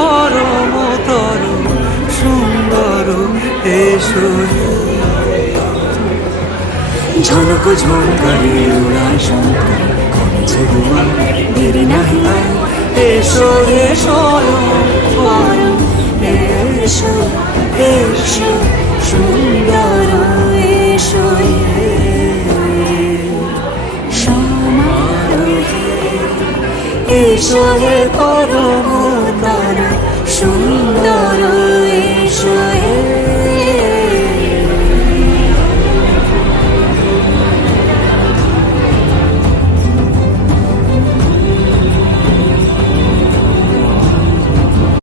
পরমতর সুন্দর এসো ঝলক ঝঙ্কারে উড়ায় শঙ্কর কঞ্চে দুয়ার দেরি নাহি আর এসো এসো পরম এসো এসো সুন্দর এসো সমারোহে এসো হে পরম